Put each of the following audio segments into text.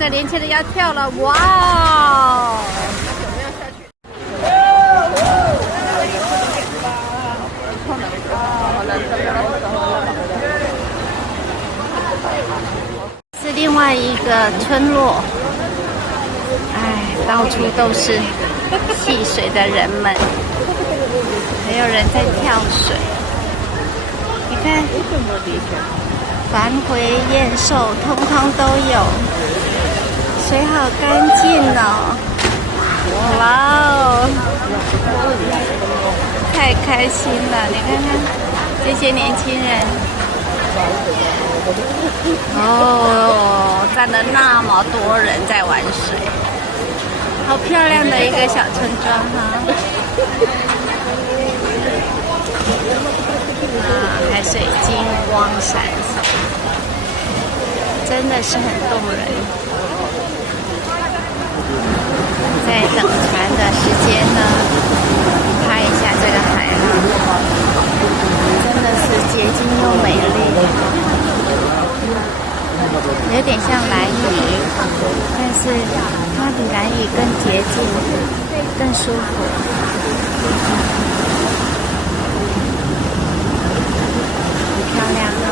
这年轻人要跳了，哇哦！是另外一个村落，哎，到处都是戏水的人们，还有人在跳水。你看，反回燕瘦，通通都有，水好干净哦！哇哦，太开心了！你看看这些年轻人。哦，站了那么多人在玩水，好漂亮的一个小村庄哈！海水金光闪闪，真的是很动人。在等船的时间呢，拍一下这个海浪，真的是洁净又美丽。有点像蓝屿，但是它比蓝屿更洁净、更舒服。很漂亮哦！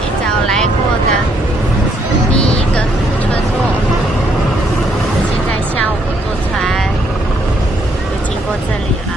一早来过的第一个村落，现在下午坐船就经过这里了。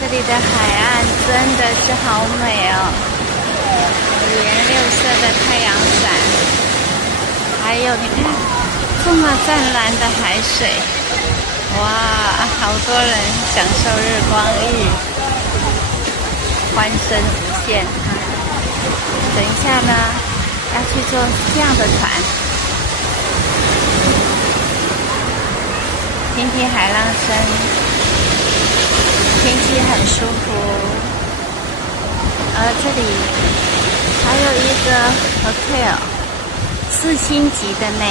这里的海岸真的是好美哦，五颜六色的太阳伞，还有你看这么湛蓝的海水，哇，好多人享受日光浴，欢声无限。等一下呢，要去坐这样的船，听听海浪声。天气很舒服，这里还有一个 hotel， 4星级的呢。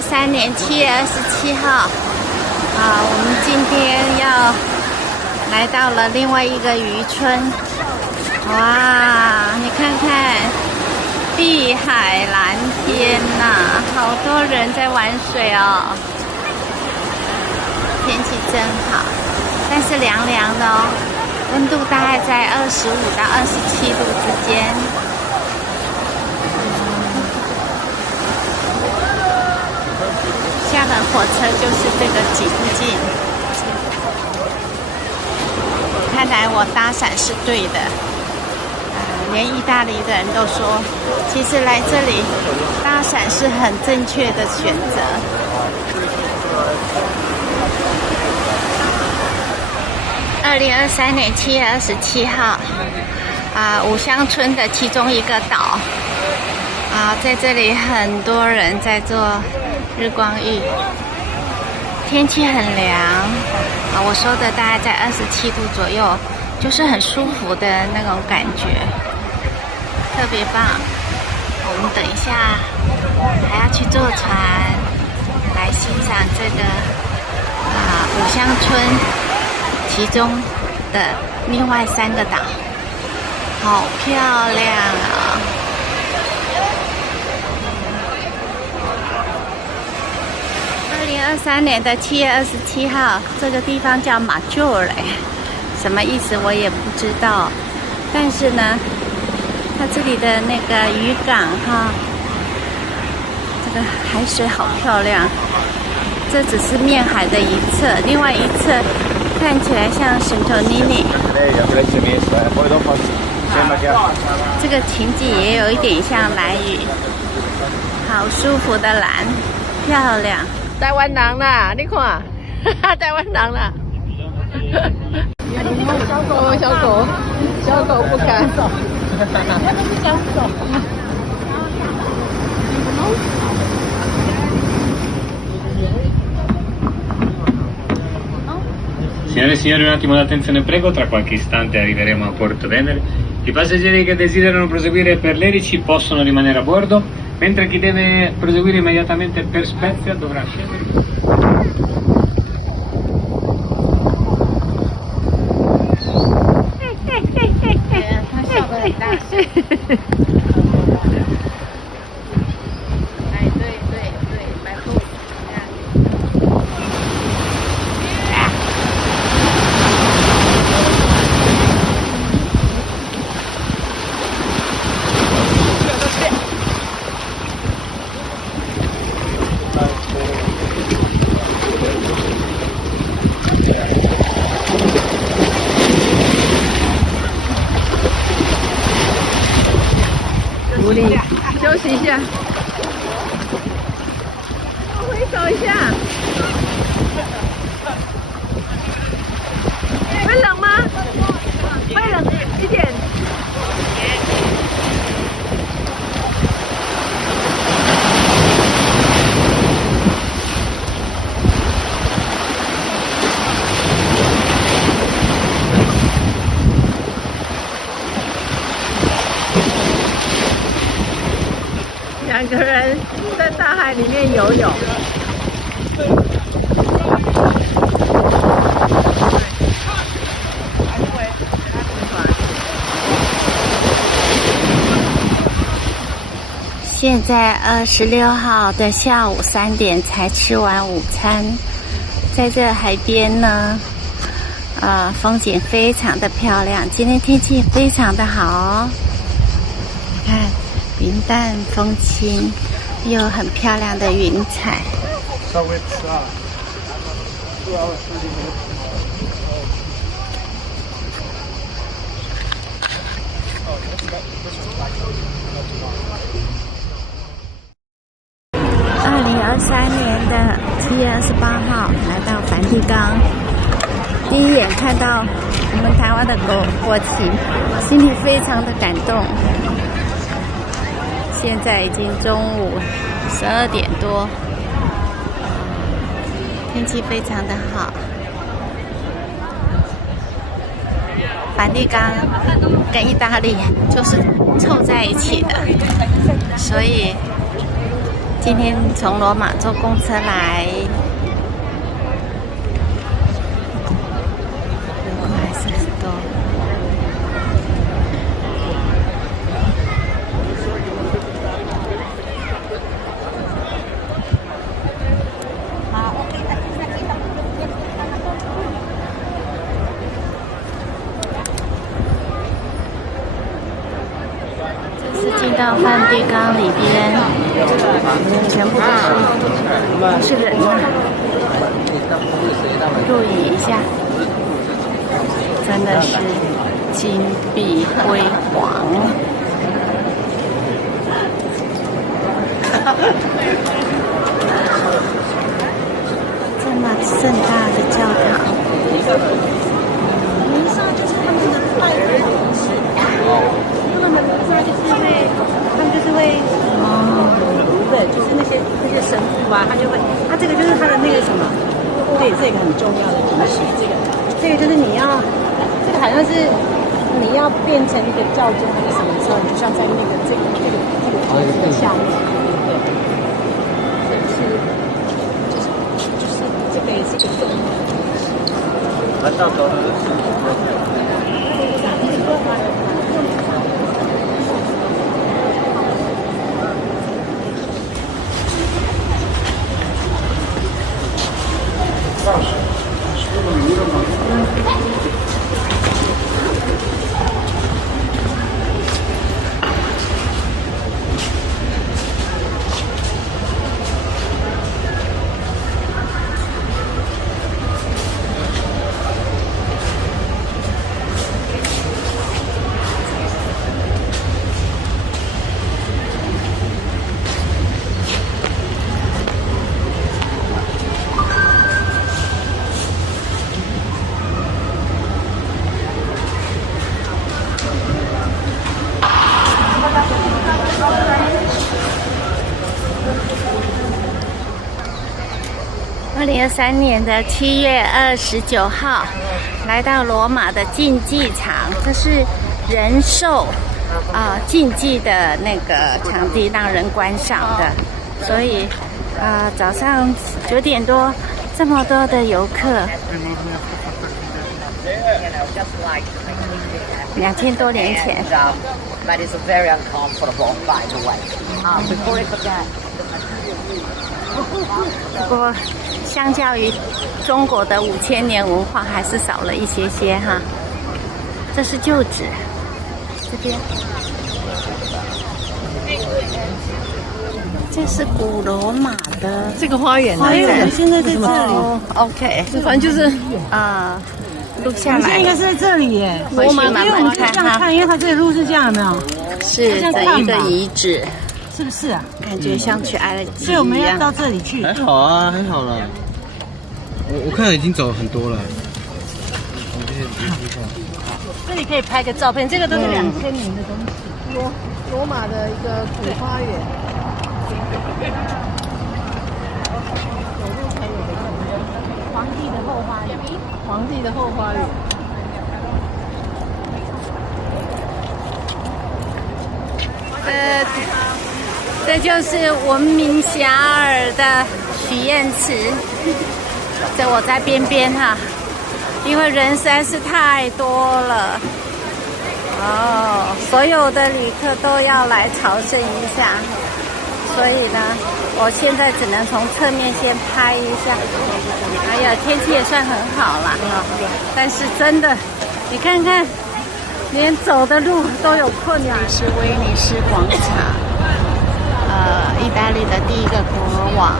2023年7月27号，我们今天要来到了另外一个渔村。哇，你看看，碧海蓝天呐，好多人在玩水哦。天气真好，但是凉凉的哦，温度大概在25到27度之间。下了火车就是这个景境，看来我搭伞是对的。连意大利的人都说，其实来这里搭伞是很正确的选择。2023年7月27号，五乡村的其中一个岛，在这里很多人在做日光浴，天气很凉，我说的大概在27度左右，就是很舒服的那种感觉，特别棒。我们等一下还要去坐船来欣赏这个五乡村其中的另外3个岛，好漂亮啊！2023年的7月27号，这个地方叫马厩嘞，什么意思我也不知道。但是呢，它这里的那个渔港这个海水好漂亮。这只是面海的一侧，另外一侧看起来像圣托尼尼。这个情景也有一点像蓝屿，好舒服的蓝，漂亮。台湾人啦，你看，台湾人啦。哦，小狗，小狗不敢。小狗。Signore e signori, un attimo d'attenzione prego, tra qualche istante arriveremo a Porto Venere. I passeggeri che desiderano proseguire per Lerici possono rimanere a bordo, mentre chi deve proseguire immediatamente per Spezia dovrà scendere.无力，休息一下，回手一下。会冷吗？会冷一点。两个人在大海里面游泳。现在26号的下午3点才吃完午餐，在这海边呢，风景非常的漂亮，今天天气非常的好，你看云淡风轻，又很漂亮的云彩。稍微吃啊，主要是这个。2023年的7月28号来到梵蒂冈，第一眼看到我们台湾的国旗，心里非常的感动。现在已经中午12点多，天气非常的好。梵蒂冈跟意大利就是凑在一起的，所以今天从罗马坐公车来，6块还是很多。这是进到梵蒂冈里边，全部都是人啊！录影一下，真的是金碧辉煌。这么盛大的教堂。弥撒就是他们的拜佛仪式，他们的弥撒就是会，对，就是那些神父啊，他就会，他这个就是他的那个什么，对，这个很重要的仪式，这个就是你要，这个好像是你要变成一个教宗还是什么时候，你就像在那个这个下面，对，就是这个也是一个重要的。那到时候2023年的7月29号，来到罗马的竞技场，这是人兽竞技的那个场地，让人观赏的。所以早上9点多，这么多的游客，2000多年前。That is very uncomfortable, by the way. Before I forget. 不过，相较于中国的5000年文化，还是少了一些些哈。这是旧址，这边，这是古罗马的这个花园，现在在这里。OK， 反正就是录下来。应该是在这里耶。回去慢慢看哈。因为它这里路是这样，有没有？是的一个遗址，是不是啊？感觉像去埃及所以我们要到这里去。还好啊，还好啦。我看已经走了很多了。这里可以拍个照片，这个都是2000年的东西。罗马的一个古花园。皇帝的后花园。皇帝的后花园。这就是闻名遐迩的许愿池。这我在边边哈，因为人实在是太多了。所有的旅客都要来朝圣一下，所以呢，我现在只能从侧面先拍一下。哎呀，天气也算很好啦，但是真的，你看看，连走的路都有困难。是威尼斯广场，意大利的第一个国王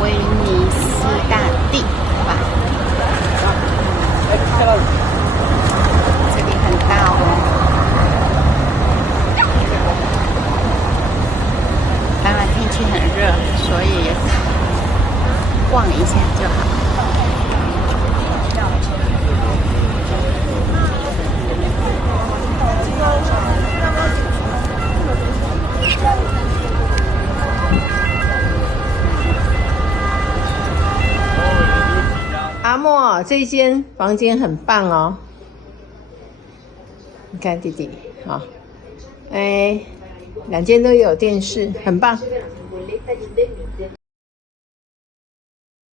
威尼斯大帝吧。这里很大哦，当然天气很热，所以逛一下就好。阿莫，这一间房间很棒哦。你看弟弟，好，2间都有电视，很棒。